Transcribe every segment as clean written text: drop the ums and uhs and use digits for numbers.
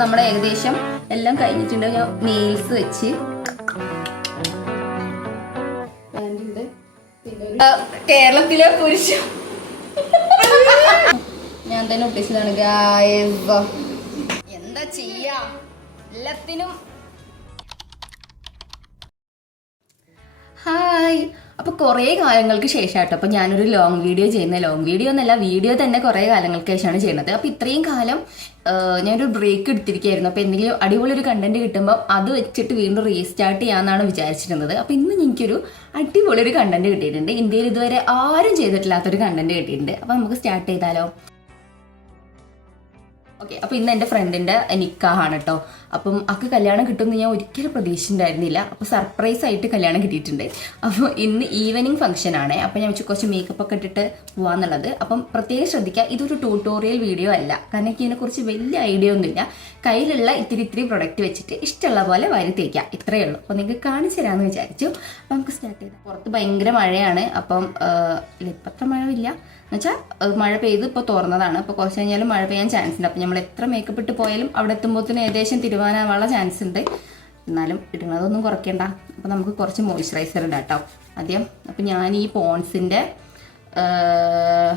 നമ്മുടെ ഏകദേശം എല്ലാം കഴിഞ്ഞിട്ടുണ്ട്. ഞാൻ നെയിൽസ് വെച്ച് കേരളത്തിലെ പുരുഷൻ ഞാൻ തന്നെ ഒട്ടിച്ചതാണ് ഗായ്സ്. എന്താ ചെയ്യാ, എല്ലാത്തിനും. ഹായ്, അപ്പോൾ കുറേ കാലങ്ങൾക്ക് ശേഷമാട്ടോ അപ്പോൾ ഞാനൊരു ലോങ് വീഡിയോ ചെയ്യുന്നത്. ലോങ് വീഡിയോ എന്നല്ല, വീഡിയോ തന്നെ കുറേ കാലങ്ങൾക്ക് ശേഷമാണ് ചെയ്യുന്നത്. അപ്പോൾ ഇത്രയും കാലം ഞാനൊരു ബ്രേക്ക് എടുത്തിരിക്കുകയായിരുന്നു. അപ്പോൾ എന്തെങ്കിലും അടിപൊളി ഒരു കണ്ടന്റ് കിട്ടുമ്പോൾ അത് വെച്ചിട്ട് വീണ്ടും റീസ്റ്റാർട്ട് ചെയ്യാമെന്നാണ് വിചാരിച്ചിരുന്നത്. അപ്പോൾ ഇന്ന് എനിക്കൊരു അടിപൊളി ഒരു കണ്ടന്റ് കിട്ടിയിട്ടുണ്ട്. ഇന്ത്യയിൽ ഇതുവരെ ആരും ചെയ്തിട്ടില്ലാത്തൊരു കണ്ടന്റ് കിട്ടിയിട്ടുണ്ട്. അപ്പോൾ നമുക്ക് സ്റ്റാർട്ട് ചെയ്താലോ? ഓക്കെ, അപ്പോൾ ഇന്ന് എൻ്റെ ഫ്രണ്ടിൻ്റെ നിക്കാഹാണ് കേട്ടോ. അപ്പം അക്ക് കല്യാണം കിട്ടുമെന്ന് ഞാൻ ഒരിക്കലും പ്രതീക്ഷിച്ചിട്ടുണ്ടായിരുന്നില്ല. അപ്പോൾ സർപ്രൈസ് ആയിട്ട് കല്യാണം കിട്ടിയിട്ടുണ്ട്. അപ്പോൾ ഇന്ന് ഈവനിങ് ഫംഗ്ഷൻ ആണ്. അപ്പോൾ ഞാൻ കുറച്ച് മേക്കപ്പ് ഒക്കെ ഇട്ടിട്ട് പോകാന്നുള്ളത്. അപ്പം പ്രത്യേകം ശ്രദ്ധിക്കുക, ഇതൊരു ട്യൂട്ടോറിയൽ വീഡിയോ അല്ല. കാരണം എനിക്ക് ഇതിനെക്കുറിച്ച് വലിയ ഐഡിയ ഒന്നുമില്ല. കയ്യിലുള്ള ഇത്തിരി പ്രൊഡക്റ്റ് വെച്ചിട്ട് ഇഷ്ടമുള്ള പോലെ വാരി തേക്കുക, ഇത്രയേ ഉള്ളൂ. അപ്പോൾ നിങ്ങൾക്ക് കാണിച്ചു തരാമെന്ന് വിചാരിച്ചു. അപ്പം നമുക്ക് സ്റ്റാർട്ട് ചെയ്താൽ. പുറത്ത് ഭയങ്കര മഴയാണ്. അപ്പം ഇപ്പം അത്ര മഴയില്ല എന്നുവെച്ചാൽ മഴ പെയ്ത് ഇപ്പോൾ തുറന്നതാണ്. അപ്പോൾ കുറച്ച് കഴിഞ്ഞാലും മഴ പെയ്യാൻ ചാൻസ് ഉണ്ട്. അപ്പോൾ നമ്മൾ എത്ര മേക്കപ്പ് ഇട്ട് പോയാലും അവിടെ എത്തുമ്പോഴത്തേന് ഏകദേശം തിരുവാനാവാനുള്ള ചാൻസ് ഉണ്ട്. എന്നാലും ഇടുന്നതൊന്നും കുറയ്ക്കേണ്ട. അപ്പോൾ നമുക്ക് കുറച്ച് മോയ്സ്ചറൈസർ ഇടാം കേട്ടോ ആദ്യം. അപ്പോൾ ഞാൻ ഈ പോൺസിൻ്റെ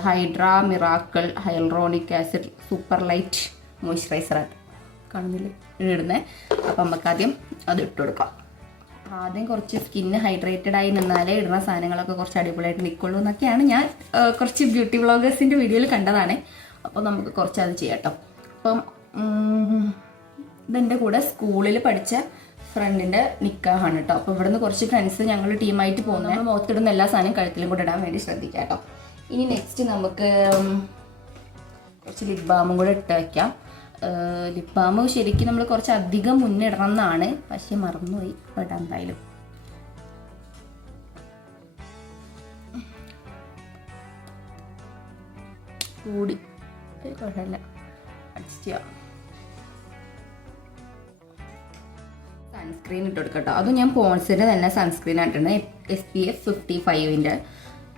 hydra miracle hyaluronic acid super light മോയ്സ്ചറൈസറാണ്, കാണുന്നില്ലേ ഇടുന്നത്. അപ്പോൾ നമുക്ക് ആദ്യം അത് ഇട്ട് കൊടുക്കാം. ആദ്യം കുറച്ച് സ്കിന്ന് ഹൈഡ്രേറ്റഡ് ആയി നിന്നാലേ ഇടുന്ന സാധനങ്ങളൊക്കെ കുറച്ച് അടിപൊളിയായിട്ട് നിൽക്കുള്ളൂ എന്നൊക്കെയാണ് ഞാൻ കുറച്ച് ബ്യൂട്ടി വ്ളോഗേഴ്സിൻ്റെ വീഡിയോയിൽ കണ്ടതാണ്. അപ്പോൾ നമുക്ക് കുറച്ച് അത് ചെയ്യാം കേട്ടോ. അപ്പം ഇതെൻ്റെ കൂടെ സ്കൂളിൽ പഠിച്ച ഫ്രണ്ടിൻ്റെ നിക്കാഹാണ് കേട്ടോ. അപ്പോൾ ഇവിടുന്ന് കുറച്ച് ഫ്രണ്ട്സ് ഞങ്ങൾ ടീമായിട്ട് പോകുന്നത്. നമ്മൾ മുഖത്തിടുന്ന എല്ലാ സാധനവും കഴുത്തിലും കൂടെ ഇടാൻ വേണ്ടി ശ്രദ്ധിക്കാം കേട്ടോ. ഇനി നെക്സ്റ്റ് നമുക്ക് കുറച്ച് ലിപ് ബാമും കൂടെ ഇട്ട് വയ്ക്കാം. ലിപ് ബാം ശരിക്കും നമ്മൾ കുറച്ച് അധികം മുന്നിടണം എന്നാണ്, പക്ഷെ മറന്നുപോയി. ഇടാം എന്തായാലും. കൂടി കുഴപ്പമില്ല, അഡ്ജസ്റ്റ് ചെയ്യാം. സൺസ്ക്രീൻ ഇട്ട് കൊടുക്കാം കേട്ടോ. അതും ഞാൻ പോൺസിൻ്റെ തന്നെ സൺസ്ക്രീൻ ആയിട്ടാണ്. SPF 55ൻ്റെ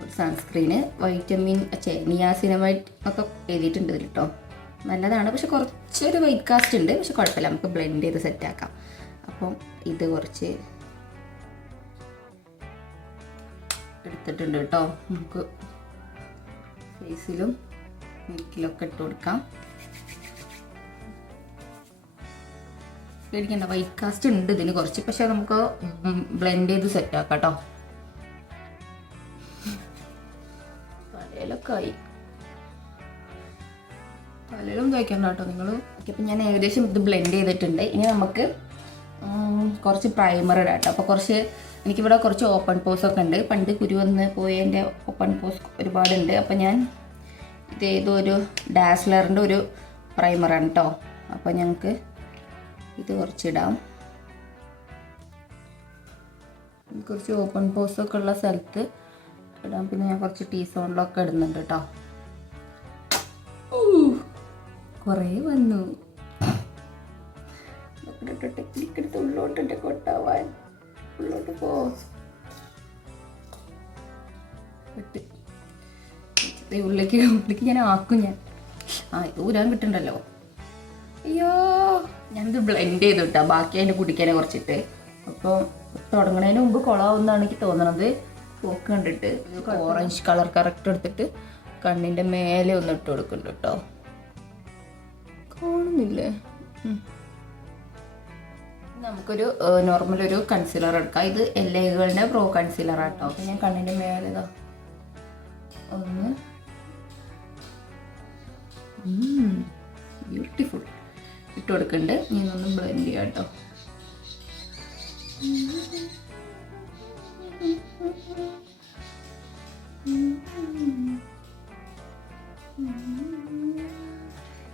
ഒരു സൺസ്ക്രീന്. വൈറ്റമിൻ നിയാസിനമൈഡ് ഒക്കെ എഴുതിയിട്ടുണ്ട് കേട്ടോ. നല്ലതാണ്, പക്ഷെ കുറച്ചൊരു വൈറ്റ് കാസ്റ്റ് ഉണ്ട്. പക്ഷെ കുഴപ്പമില്ല, നമുക്ക് ബ്ലെൻഡ് ചെയ്ത് സെറ്റാക്കാം. അപ്പം ഇത് കുറച്ച് എടുത്തിട്ടുണ്ട് കേട്ടോ. നമുക്ക് ഫേസിലും നെക്കിലൊക്കെ ഇട്ട് കൊടുക്കാം. പേടിക്കണ്ട, വൈറ്റ് കാസ്റ്റ് ഉണ്ട് ഇതിന് കുറച്ച്, പക്ഷെ നമുക്ക് ബ്ലെൻഡ് ചെയ്ത് സെറ്റാക്കാം കേട്ടോ. തലയിലൊക്കെ ആയി, തലയിലും തയ്ക്കണ്ട കേട്ടോ നിങ്ങൾ. അപ്പം ഞാൻ ഏകദേശം ഇത് ബ്ലെൻഡ് ചെയ്തിട്ടുണ്ട്. ഇനി നമുക്ക് കുറച്ച് പ്രൈമർ ഇടാം കേട്ടോ. അപ്പോൾ കുറച്ച് എനിക്കിവിടെ കുറച്ച് ഓപ്പൺ പോസൊക്കെ ഉണ്ട്. പണ്ട് കുരു വന്ന് പോയതിൻ്റെ ഓപ്പൺ പോസ് ഒരുപാടുണ്ട്. അപ്പം ഞാൻ ഇതേതോ ഒരു ഡാസ്ലറിൻ്റെ ഒരു പ്രൈമറാണ് കേട്ടോ. അപ്പോൾ ഞങ്ങൾക്ക് ഇത് കുറച്ചിടാം. കുറച്ച് ഓപ്പൺ പോസൊക്കെ ഉള്ള സ്ഥലത്ത് ഇടാം. പിന്നെ ഞാൻ കുറച്ച് ടീസോണിലൊക്കെ ഇടുന്നുണ്ട് കേട്ടോ. കുറേ വന്നു. ടെക്നിക്ക് എടുത്ത് ഉള്ളോട്ട് കൊട്ടാവാൻ, ഉള്ളോട്ട് പോ. ഉള്ളിലേക്ക് ഞാൻ ആക്കും. ഞാൻ ഇത് ഊരാൻ കിട്ടണ്ടല്ലോ. അയ്യോ, ഞാനിത് ബ്ലെൻഡ് ചെയ്തു കിട്ടാ. ബാക്കി അതിൻ്റെ കുടിക്കാനെ കുറച്ചിട്ട്. അപ്പോൾ തുടങ്ങുന്നതിന് മുമ്പ് കുളമാവുന്നതാണ് എനിക്ക് തോന്നണത്. പോക്ക് കണ്ടിട്ട് ഓറഞ്ച് കളർ കറക്റ്റ് എടുത്തിട്ട് കണ്ണിൻ്റെ മേലെ ഒന്ന് ഇട്ട് കൊടുക്കുന്നുണ്ട് കേട്ടോ. കാണുന്നില്ലേ? നമുക്കൊരു നോർമൽ ഒരു കൺസീലർ എടുക്കാം. ഇത് LAകളുടെ പ്രോ കൺസീലർ ആട്ടോ. അപ്പോൾ ഞാൻ കണ്ണിൻ്റെ മേലെ ഇതാ ഒന്ന് ബ്യൂട്ടിഫുൾ ഇട്ട് കൊടുക്കുന്നുണ്ട്. ഇനി ഒന്ന് ബ്ലെൻഡ് ചെയ്യാം കേട്ടോ.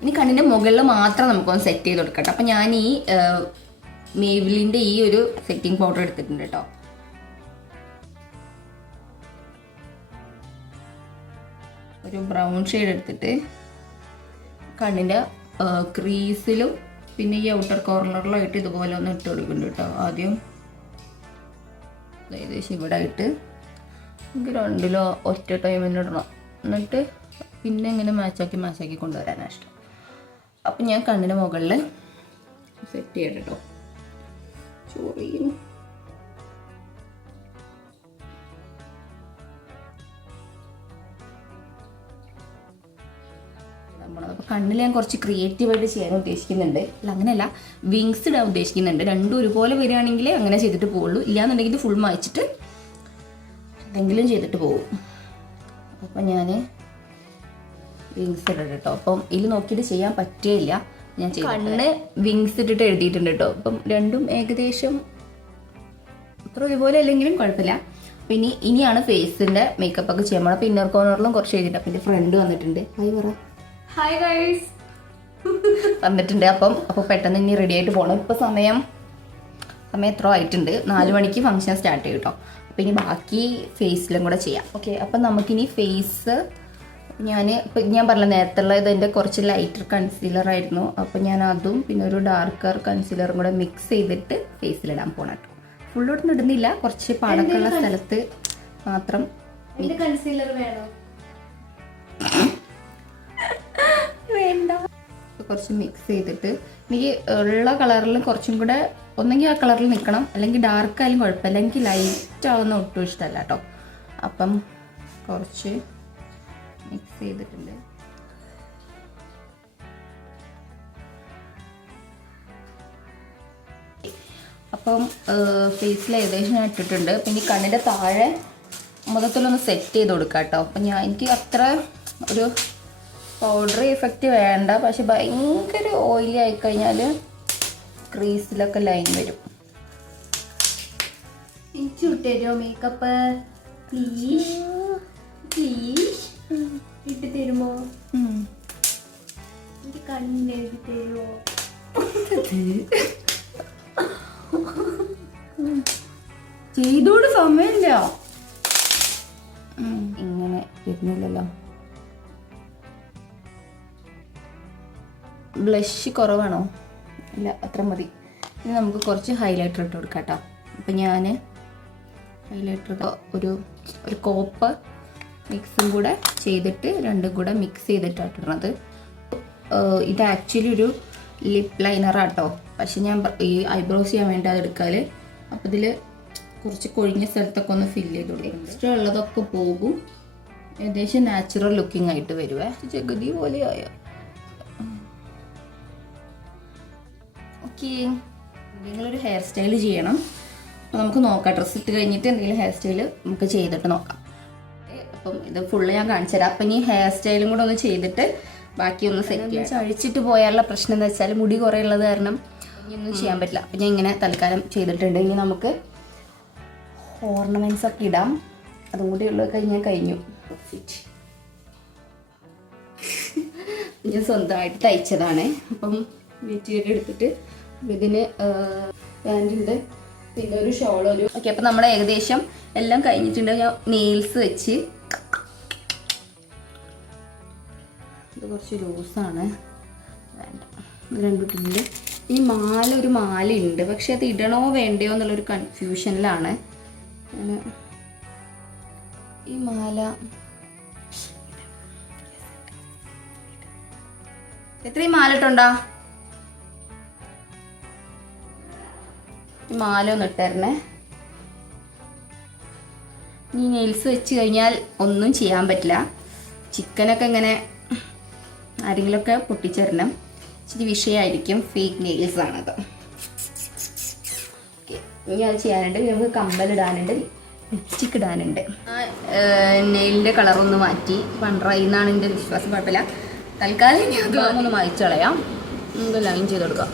ഇനി കണ്ണിൻ്റെ മുകളിൽ മാത്രം നമുക്കൊന്ന് സെറ്റ് ചെയ്ത് കൊടുക്കട്ടെ. അപ്പം ഞാൻ ഈ മേബിലിൻ്റെ ഈ ഒരു സെറ്റിംഗ് പൗഡർ എടുത്തിട്ടുണ്ട് കേട്ടോ. ഒരു ബ്രൗൺ ഷെയ്ഡ് എടുത്തിട്ട് കണ്ണിൻ്റെ ക്രീസിലും പിന്നെ ഈ ഔട്ടർ കോർണറിലായിട്ട് ഇതുപോലെ ഒന്ന് ഇട്ട് കൊടുക്കുന്നുണ്ട് കേട്ടോ. ആദ്യം ഏകദേശം ഇവിടെ ആയിട്ട് നമുക്ക് രണ്ടിലോ ഒറ്റ ടൈമിന് ഇടണം. എന്നിട്ട് പിന്നെ ഇങ്ങനെ മാച്ചാക്കി കൊണ്ടുവരാനാണ് ഇഷ്ടം. അപ്പം ഞാൻ കണ്ണിന് മുകളിൽ സെറ്റ് ചെയ്യട്ടെ കേട്ടോ. ചൊറിയുന്നു. അപ്പോൾ കണ്ണിൽ ഞാൻ കുറച്ച് ക്രിയേറ്റീവായിട്ട് ചെയ്യാൻ ഉദ്ദേശിക്കുന്നുണ്ട്. അല്ല അങ്ങനെയല്ല, വിങ്സ് ഇടാൻ ഉദ്ദേശിക്കുന്നുണ്ട്. രണ്ടും ഒരുപോലെ വരികയാണെങ്കിൽ അങ്ങനെ ചെയ്തിട്ട് പോവുള്ളൂ. ഇല്ലാന്നുണ്ടെങ്കിൽ ഇത് ഫുൾ മായ്ച്ചിട്ട് എന്തെങ്കിലും ചെയ്തിട്ട് പോകും. അപ്പം ഞാൻ വിങ്സ് ഇടട്ടെ കേട്ടോ. അപ്പം ഇതിൽ നോക്കിയിട്ട് ചെയ്യാൻ പറ്റുകയില്ല. ഞാൻ കണ്ണ് വിങ്സ് ഇട്ടിട്ട് എഴുതിയിട്ടുണ്ട് കേട്ടോ. അപ്പം രണ്ടും ഏകദേശം അത്ര ഒരുപോലെ അല്ലെങ്കിലും കുഴപ്പമില്ല. അപ്പം ഇനിയാണ് ഫേസിൻ്റെ മേക്കപ്പ് ഒക്കെ ചെയ്യാൻ പോകണം. അപ്പം ഇന്നർ കോർണറിലും കുറച്ച് എഴുതിയിട്ട്. അപ്പം എൻ്റെ ഫ്രണ്ട് വന്നിട്ടുണ്ട്. ഹായ് പറ. ഹായ് ഗൈസ് വന്നിട്ടുണ്ട്. അപ്പോൾ പെട്ടെന്ന് ഇനി റെഡി ആയിട്ട് പോകണം. ഇപ്പോൾ സമയം എത്ര ആയിട്ടുണ്ട്? 4 മണിക്ക് ഫംഗ്ഷൻ സ്റ്റാർട്ട് ചെയ്യും കേട്ടോ. അപ്പോൾ ഇനി ബാക്കി ഫേസിലും കൂടെ ചെയ്യാം. ഓക്കെ, അപ്പം നമുക്കിനി ഫേസ് ഞാൻ പറഞ്ഞ നേരത്തുള്ള ഇതിൻ്റെ കുറച്ച് ലൈറ്റർ കൺസീലർ ആയിരുന്നു. അപ്പോൾ ഞാൻ അതും പിന്നെ ഒരു ഡാർക്കർ കൺസീലറും കൂടെ മിക്സ് ചെയ്തിട്ട് ഫേസിലിടാൻ പോകണം കേട്ടോ. ഫുള്ളോട്ടൊന്നും ഇടുന്നില്ല, കുറച്ച് പാടൊക്കെയുള്ള സ്ഥലത്ത് മാത്രം. കൺസീലർ വേണോ? വേണ്ട. കുറച്ച് മിക്സ് ചെയ്തിട്ട് എനിക്ക് ഉള്ള കളറിൽ കുറച്ചും കൂടെ ഒന്നെങ്കിൽ ആ കളറിൽ നിൽക്കണം, അല്ലെങ്കിൽ ഡാർക്ക് ആയാലും കുഴപ്പമില്ല. എനിക്ക് ലൈറ്റ് ആവുന്ന ഒട്ടും ഇഷ്ടമല്ല കേട്ടോ. അപ്പം കുറച്ച് മിക്സ് ചെയ്തിട്ടുണ്ട്. അപ്പം ഫേസിൽ ഏകദേശം ഞാൻ ഇട്ടിട്ടുണ്ട്. അപ്പം ഇനി കണ്ണിൻ്റെ താഴെ മൊത്തത്തിലൊന്ന് സെറ്റ് ചെയ്ത് കൊടുക്കാം കേട്ടോ. അപ്പം എനിക്ക് അത്ര ഒരു പൗഡറി എഫക്റ്റ് വേണ്ട, പക്ഷെ ഭയങ്കര ഓയിലി ആയിക്കഴിഞ്ഞാൽ ക്രീസിലൊക്കെ ലൈൻ വരും. എനിക്ക് വിട്ടുതരുമോ മേക്കപ്പ്? പ്ലീസ് പ്ലീസ് ഇട്ട് തരുമോ? എനിക്ക് കണ്ണെഴുതി തരുമോ? ചെയ്തോട് സമയമില്ല. ഇങ്ങനെ വരുന്നില്ലല്ലോ. ബ്ലഷ് കുറവാണോ? ഇല്ല, അത്ര മതി. ഇനി നമുക്ക് കുറച്ച് ഹൈലൈറ്റർ ഇട്ട് കൊടുക്കാം കേട്ടോ. അപ്പം ഞാൻ ഹൈലൈറ്റർ ഒരു കോപ്പ് മിക്സും കൂടെ ചെയ്തിട്ട് രണ്ടും കൂടെ മിക്സ് ചെയ്തിട്ടാണ് ഇടുന്നത്. ഇത് ആക്ച്വലി ഒരു ലിപ് ലൈനറാട്ടോ, പക്ഷെ ഞാൻ ഈ ഐബ്രോസ് ചെയ്യാൻ വേണ്ടി അത് എടുക്കാൽ. അപ്പം ഇതിൽ കുറച്ച് കൊഴിഞ്ഞ സ്ഥലത്തൊക്കെ ഒന്ന് ഫില്ല് ചെയ്ത് കൊടുക്കും. എക്സ്ട്രാ ഉള്ളതൊക്കെ പോകും. ഏകദേശം നാച്ചുറൽ ലുക്കിംഗ് ആയിട്ട് വരുവേ. ജഗതി പോലെയായോ? ഓക്കെ, എന്തെങ്കിലും ഹെയർ സ്റ്റൈൽ ചെയ്യണം. അപ്പോൾ നമുക്ക് നോക്കാം. ഡ്രസ്സ് ഇട്ട് കഴിഞ്ഞിട്ട് എന്തെങ്കിലും ഹെയർ സ്റ്റൈൽ നമുക്ക് ചെയ്തിട്ട് നോക്കാം. അപ്പം ഇത് ഫുള്ള് ഞാൻ കാണിച്ചു തരാം. അപ്പം ഇനി ഹെയർ സ്റ്റൈലും കൂടെ ഒന്ന് ചെയ്തിട്ട് ബാക്കി ഒന്ന് സെറ്റ് ചെയ്യാം. അഴിച്ചിട്ട് പോയാലുള്ള പ്രശ്നം എന്താ വെച്ചാൽ മുടി കുറേ ഉള്ളത് കാരണം ഇനിയൊന്നും ചെയ്യാൻ പറ്റില്ല. അപ്പം ഞാൻ ഇങ്ങനെ തൽക്കാലം ചെയ്തിട്ടുണ്ട്. ഇനി നമുക്ക് ഓർണമെൻറ്റ്സ് ഒക്കെ ഇടാം. അതും കൂടി ഉള്ളത് കഴിഞ്ഞു. ഞാൻ സ്വന്തമായിട്ട് തയ്ച്ചതാണ്. അപ്പം മെറ്റീരിയൽ എടുത്തിട്ട് ഇതിന് പാൻറ്റുണ്ട്, പിന്നെ ഒരു ഷോൾ. ഓക്കെ, അപ്പം നമ്മൾ ഏകദേശം എല്ലാം കഴിഞ്ഞിട്ടുണ്ട്. ഞാൻ നെയിൽസ് വെച്ച് ഇത് കുറച്ച് ലൂസാണ്, വേണ്ട. ഇത് രണ്ടിട്ടുണ്ട്. ഈ ഒരു മാലയുണ്ട്, പക്ഷെ അത് ഇടണോ വേണ്ടയോ എന്നുള്ളൊരു കൺഫ്യൂഷനിലാണ്. ഈ മാല എത്രയും മാല ഇട്ടുണ്ടോ? ഈ മാല ഒന്ന് ഇട്ടായിരുന്നേ. ഈ നെയിൽസ് വെച്ച് കഴിഞ്ഞാൽ ഒന്നും ചെയ്യാൻ പറ്റില്ല. ചിക്കനൊക്കെ ഇങ്ങനെ ആരെങ്കിലുമൊക്കെ പൊട്ടിച്ചേരണം. ഇച്ചിരി വിഷയമായിരിക്കും. ഫേക്ക് നെയിൽസ് ആണത്. ഓക്കെ, ഇനി അത് ചെയ്യാനുണ്ട്. നമുക്ക് കമ്മലിടാനുണ്ട്, ലിപ്സ്റ്റിക്ക് ഇടാനുണ്ട്. നെയിലിൻ്റെ കളറൊന്ന് മാറ്റി പണ്ടറായി എന്നാണ് എൻ്റെ വിശ്വാസം. കുഴപ്പമില്ല. തൽക്കാലം ഇനി അതൊന്ന് മായ്ച്ചു കളയാം. നമുക്ക് ലൈൻ ചെയ്ത് കൊടുക്കാം.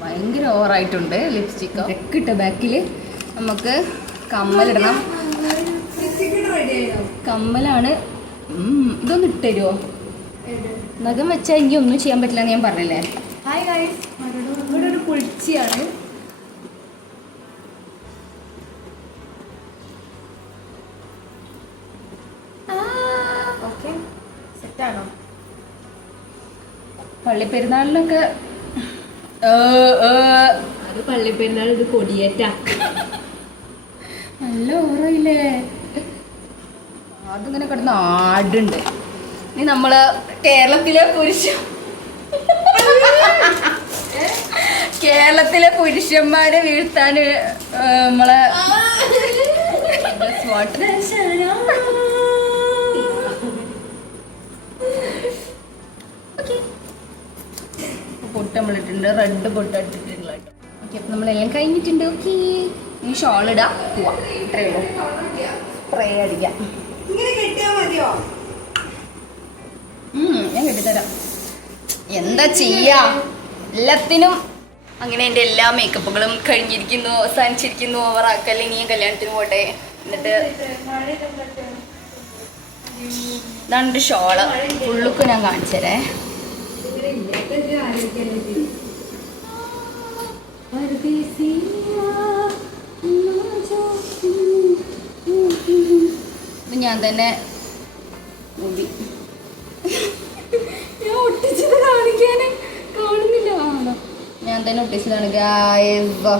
ഭയങ്കര ഓവറായിട്ടുണ്ട് ലിപ്സ്റ്റിക്ക്. ഇട്ട ബാക്കിൽ നമുക്ക് കമ്മലിടണം. കമ്മലാണ്. ഇതൊന്ന് ഇട്ടുതരുമോ? നഖം വെച്ചാൽ എനിക്ക് ഒന്നും ചെയ്യാൻ പറ്റില്ല എന്ന് ഞാൻ പറഞ്ഞില്ലേ. ഹായ് ഗൈസ്, ഇവിടെ ഒരു കുളിച്ചിയാണ്. ഓക്കെ, സെറ്റാണോ? പള്ളിപ്പെരുന്നാളിനൊക്കെ അത് പള്ളിപ്പെരുന്നാൾ, ഇത് കൊടിയേറ്റ. നല്ല ഓർമ്മയില്ലേ? അതിങ്ങനെ കിടന്ന് ആടുണ്ട്. ഇനി നമ്മള് കേരളത്തിലെ പുരുഷന്മാരെ വീഴ്ത്താൻ നമ്മളെ പൊട്ട് നമ്മളിട്ടുണ്ട്, റെഡ് പൊട്ട് ഇട്ടിട്ടുള്ള. ഓക്കെ, അപ്പം നമ്മളെല്ലാം കഴിഞ്ഞിട്ടുണ്ട്. ഓക്കെ, ഇനി ഷോൾ ഇടാം, പോവാം. ഇത്രയേ ഉള്ളൂ. സ്പ്രേ അടിക്കാം. ഞാൻ കെട്ടിത്തരാം. എന്താ ചെയ്യാ, എല്ലാത്തിനും അങ്ങനെ. എൻ്റെ എല്ലാ മേക്കപ്പുകളും കഴിഞ്ഞിരിക്കുന്നു, അവസാനിച്ചിരിക്കുന്നു. ഓവറാക്കല്ലേ, ഇനി ഞാൻ കല്യാണത്തിന് പോട്ടെ. എന്നിട്ട് ഇതാണ് എൻ്റെ ഷോള്. ഫുള്ളുക്ക് ഞാൻ കാണിച്ചരേ. ഇത് ഞാൻ തന്നെ മുടി ഞാൻ ഒട്ടിച്ചത് കാണിക്കാന് കാണുന്നില്ല. ഞാൻ തന്നെ ഒട്ടിച്ചതാണ് ഗായ്സ്.